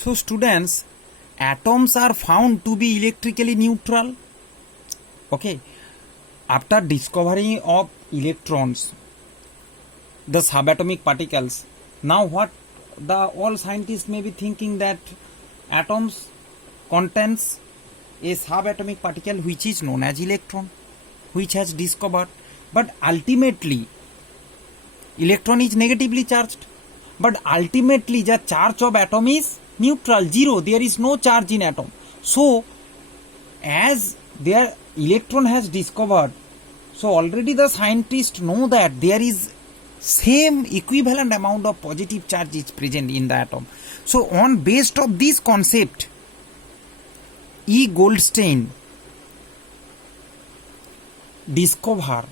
So students, atoms are found to be electrically neutral. Okay, after discovery of electrons, the subatomic particles, now what the all scientists may be thinking that atoms contains a subatomic particle which is known as electron, which has discovered, but ultimately electron is negatively charged, but ultimately the charge of atom is neutral, zero. There is no charge in atom. So as their electron has discovered, so already the scientists know that there is same equivalent amount of positive charge is present in the atom. So on based of this concept, E. Goldstein discover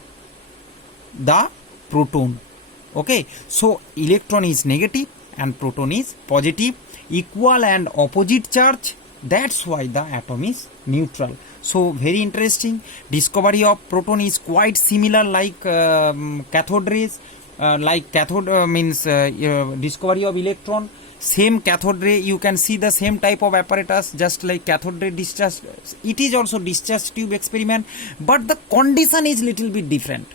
the proton. Okay, so electron is negative and proton is positive, equal and opposite charge. That's why the atom is neutral. So very interesting. Discovery of proton is quite similar like cathode rays. Like cathode means discovery of electron. Same cathode ray, you can see the same type of apparatus, just like cathode ray discharge. It is also discharge tube experiment, but the condition is little bit different.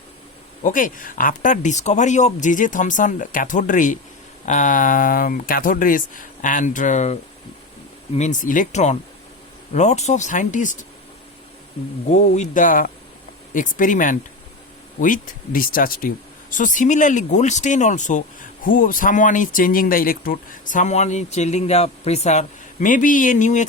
Okay, after discovery of J.J. Thomson cathode rays and means electron, lots of scientists go with the experiment with discharge tube. So similarly, Goldstein also, someone is changing the electrode, someone is changing the pressure, maybe a new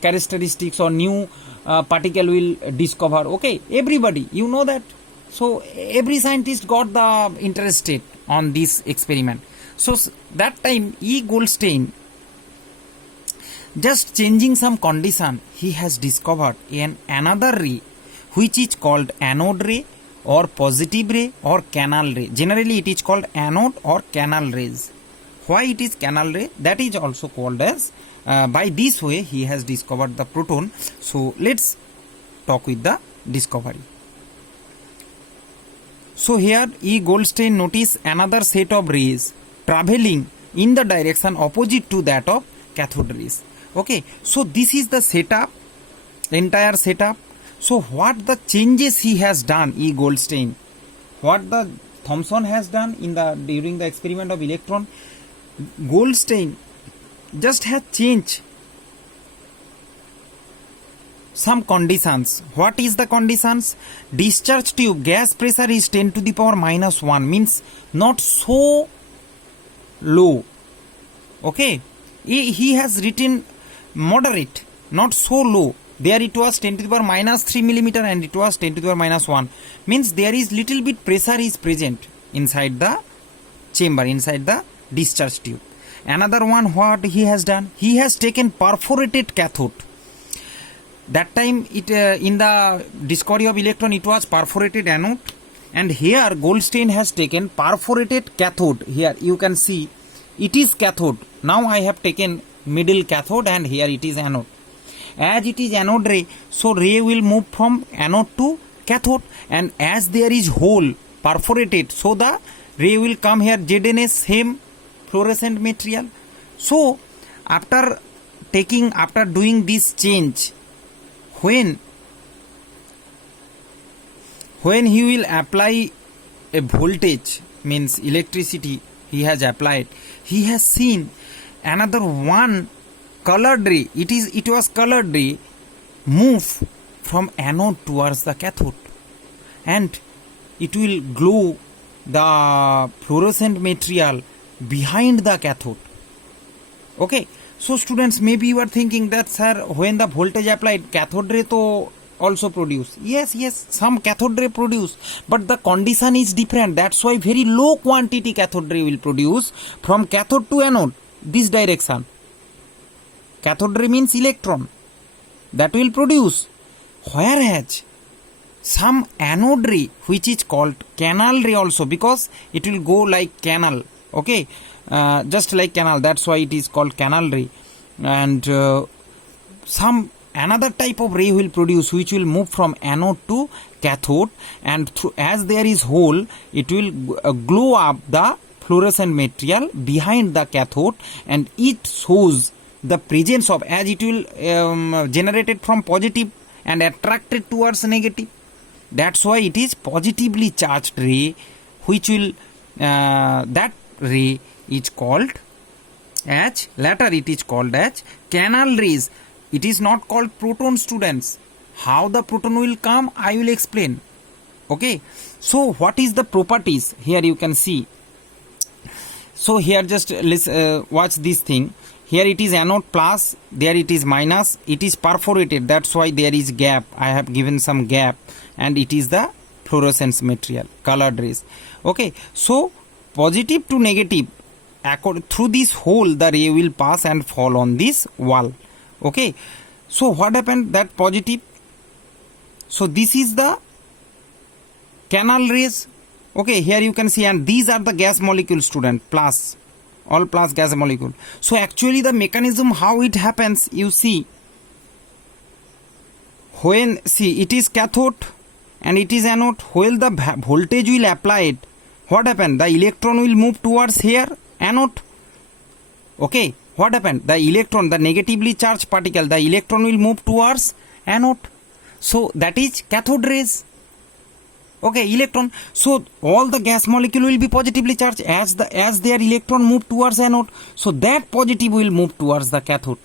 characteristics or new particle will discover. Okay, everybody, you know that. So every scientist got the interested on this experiment. So that time E. Goldstein, just changing some condition, he has discovered another ray which is called anode ray or positive ray or canal ray. Generally it is called anode or canal rays. Why it is canal ray? That is also called as by this way he has discovered the proton. So let's talk with the discovery. So here E. Goldstein notice another set of rays traveling in the direction opposite to that of cathode rays. Okay, so this is the setup, entire setup. So what the changes he has done, E. Goldstein, what the Thomson has done during the experiment of electron, Goldstein just has changed some conditions. What is the conditions? Discharge tube gas pressure is 10 to the power minus 1, means not so low. Okay, he has written moderate, not so low. There it was 10 to the power minus 3 millimeter and it was 10 to the power minus 1. Means there is little bit pressure is present inside the chamber, inside the discharge tube. Another one, what he has done? He has taken perforated cathode. That time it in the discovery of electron it was perforated anode, and here Goldstein has taken perforated cathode. Here you can see it is cathode. Now I have taken middle cathode and here it is anode. As it is anode ray, so ray will move from anode to cathode, and as there is hole perforated, so the ray will come here ZNS, same fluorescent material. So after doing this change, when he will apply a voltage, means electricity he has applied, he has seen another one colored ray, it was colored ray, move from anode towards the cathode, and it will glow the fluorescent material behind the cathode. Okay, so students, maybe you are thinking that, sir, when the voltage applied, cathode ray to also produce. Yes, some cathode ray produce, but the condition is different. That's why very low quantity cathode ray will produce from cathode to anode, this direction. Cathode ray means electron that will produce, whereas some anode ray which is called canal ray also, because it will go like canal. Okay, just like canal, that's why it is called canal ray. And some another type of ray will produce which will move from anode to cathode, and as there is hole, it will glow up the fluorescent material behind the cathode, and it shows the presence of, as it will generated from positive and attracted towards negative. That's why it is positively charged ray, which will that ray is called as, later it is called as canal rays. It is not called proton, students. How the proton will come, I will explain. Okay, so what is the properties? Here you can see. So here just watch this thing. Here it is anode plus, there it is minus, it is perforated, that's why there is gap. I have given some gap, and it is the fluorescence material, colored rays. Okay, so positive to negative, through this hole the ray will pass and fall on this wall. Okay, so what happened, that positive, so this is the canal rays. Okay, here you can see, and these are the gas molecule, student, plus, all plus gas molecule. So actually the mechanism how it happens, you see, when, see, it is cathode and it is anode, when the voltage will apply it, what happened, the electron will move towards here anode. Okay, what happened, the electron, the negatively charged particle, the electron will move towards anode. So that is cathode rays. Okay, electron, so all the gas molecule will be positively charged as their electron move towards anode, so that positive will move towards the cathode.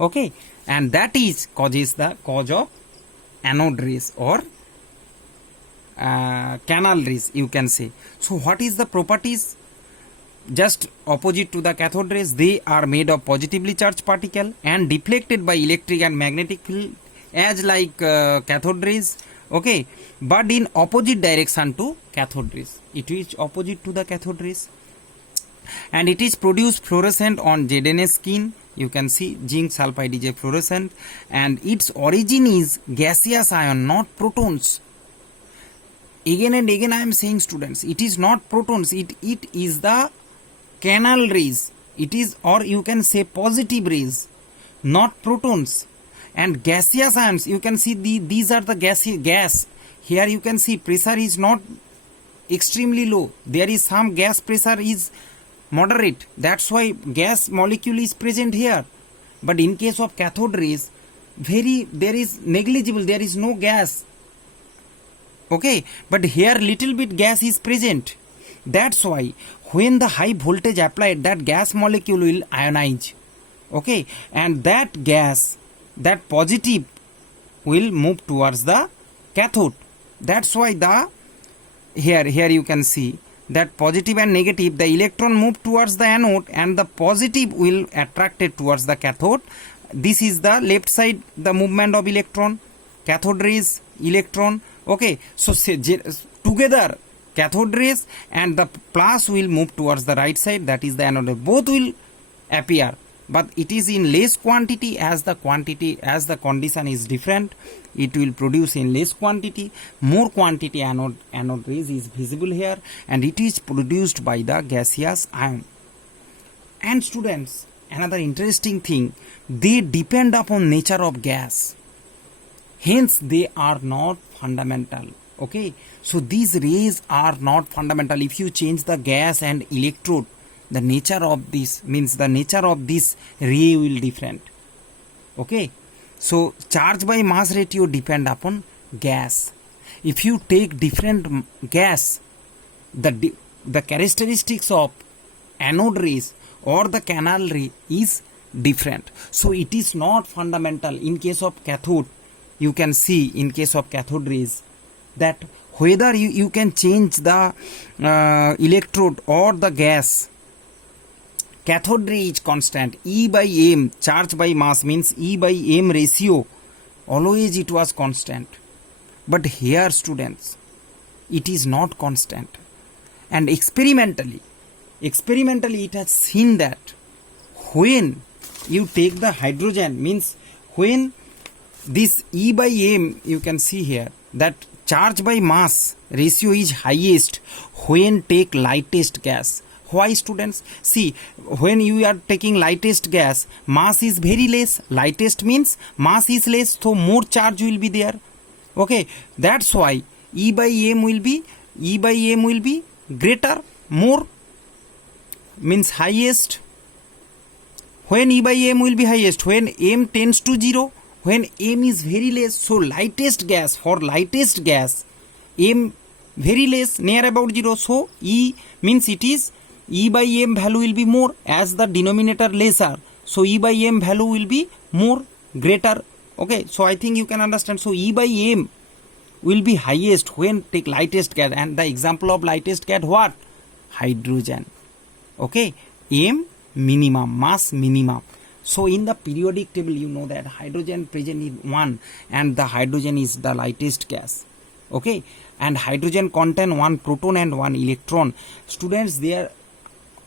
Okay, and that is causes the cause of anode rays or canal rays, you can say. So what is the properties? Just opposite to the cathode rays, they are made of positively charged particle and deflected by electric and magnetic field as like cathode rays. Okay, but in opposite direction to cathode rays, it is opposite to the cathode rays, and it is produced fluorescent on ZNA skin. You can see zinc sulfide is a fluorescent, and its origin is gaseous ion, not protons. Again and again I am saying, students, it is not protons, it is the canal rays, it is, or you can say positive rays, not protons. And gaseous ions, you can see these are the gas. Here you can see pressure is not extremely low, there is some gas pressure is moderate, that's why gas molecule is present here. But in case of cathode rays, there is negligible, there is no gas. Okay, but here little bit gas is present. That's why when the high voltage applied, that gas molecule will ionize. Okay, and that gas, that positive will move towards the cathode. That's why the here you can see that positive and negative, the electron move towards the anode and the positive will attracted towards the cathode. This is the left side, the movement of electron, cathode rays, electron. Okay, so together cathode rays and the plus will move towards the right side, that is the anode. Both will appear, but it is in less quantity. As the condition is different, it will produce in less quantity. More quantity anode rays is visible here, and it is produced by the gaseous ion. And students, another interesting thing, they depend upon nature of gas, hence they are not fundamental. Okay, so these rays are not fundamental. If you change the gas and electrode, the nature of this means the nature of this ray will different. Okay, so charge by mass ratio depend upon gas. If you take different gas, the characteristics of anode rays or the canal ray is different. So it is not fundamental. In case of cathode, you can see in case of cathode rays that whether you can change the electrode or the gas, cathode ray is constant. E by m, charge by mass means E by m ratio, always it was constant. But here, students, it is not constant. And experimentally it has seen that when you take the hydrogen, means when this E by m, you can see here that charge by mass ratio is highest when take lightest gas. Why, students? See, when you are taking lightest gas, mass is very less. Lightest means mass is less, so more charge will be there. Okay, that's why E by m will be greater, more means highest. When E by M will be highest? When M tends to 0, when M is very less. So lightest gas, for lightest gas, M very less, near about 0. So E means it is E by M value will be more as the denominator lesser. So E by M value will be more, greater. Okay, so I think you can understand. So E by M will be highest when take lightest gas, and the example of lightest gas what? Hydrogen. Okay, M minimum, mass minimum. So in the periodic table you know that hydrogen present in 1 and the hydrogen is the lightest gas. Okay, and hydrogen contain 1 proton and 1 electron. Students, there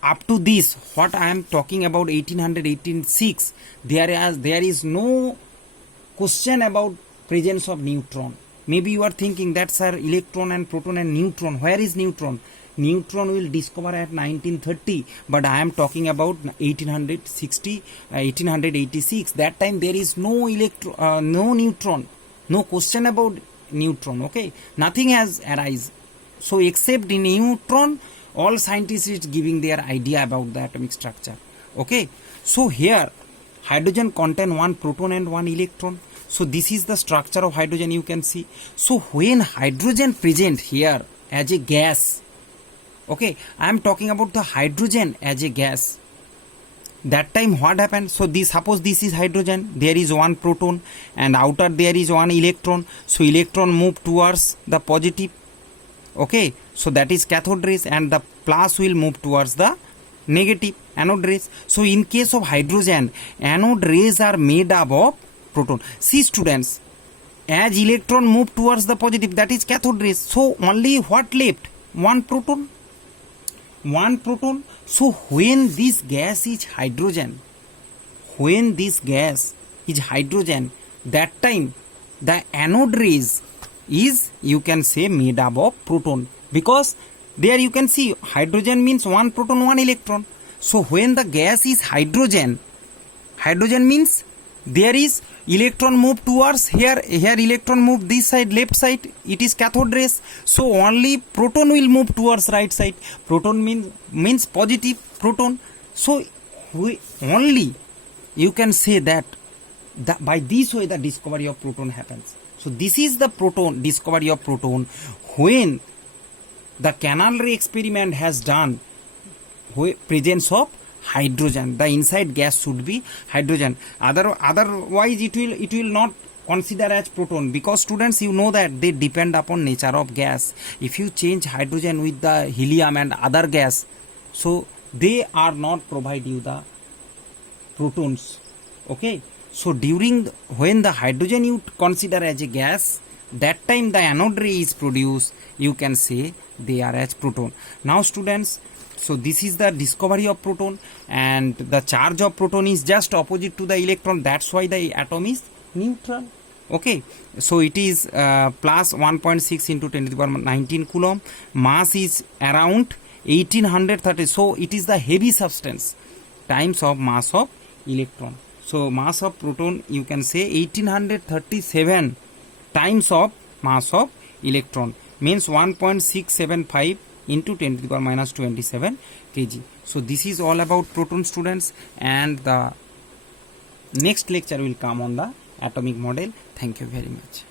up to this what I am talking about 1806 there is no question about presence of neutron. Maybe you are thinking that's our electron and proton and neutron. Where is neutron? Neutron will discover at 1930, but I am talking about 1886. That time there is no no neutron, no question about neutron. Okay, nothing has arisen. So except the neutron, all scientists is giving their idea about the atomic structure. Okay, so here hydrogen contain 1 proton and 1 electron. So this is the structure of hydrogen, you can see. So when hydrogen present here as a gas, okay, I am talking about the hydrogen as a gas. That time what happened? So this, suppose this is hydrogen, there is 1 proton and outer there is 1 electron. So electron move towards the positive. Okay, so that is cathode rays, and the plus will move towards the negative, anode rays. So in case of hydrogen, anode rays are made up of proton. See students, as electron move towards the positive, that is cathode rays. So only what left? 1 proton. 1 proton. So when this gas is hydrogen, that time the anode rays is, you can say, made up of proton, because there you can see hydrogen means 1 proton 1 electron. So when the gas is hydrogen means there is electron move towards here electron move this side, left side, it is cathode rays. So only proton will move towards right side. Proton means positive proton. So only you can say that by this way the discovery of proton happens. So this is the discovery of proton when the canal ray experiment has done presence of hydrogen. The inside gas should be hydrogen. Otherwise it will not consider as proton, because students, you know that they depend upon nature of gas. If you change hydrogen with the helium and other gas, so they are not provide you the protons. Okay, so when the hydrogen you consider as a gas, that time the anode ray is produced, you can say they are as proton. Now students, so this is the discovery of proton, and the charge of proton is just opposite to the electron. That's why the atom is neutral. Okay, so it is plus 1.6 into 10 to the power 19 coulomb. Mass is around 1830. So it is the heavy substance times of mass of electron. So mass of proton, you can say 1837 times of mass of electron, means 1.675 into 10 to the power minus 27 kg. So this is all about proton, students, and the next lecture will come on the atomic model. Thank you very much.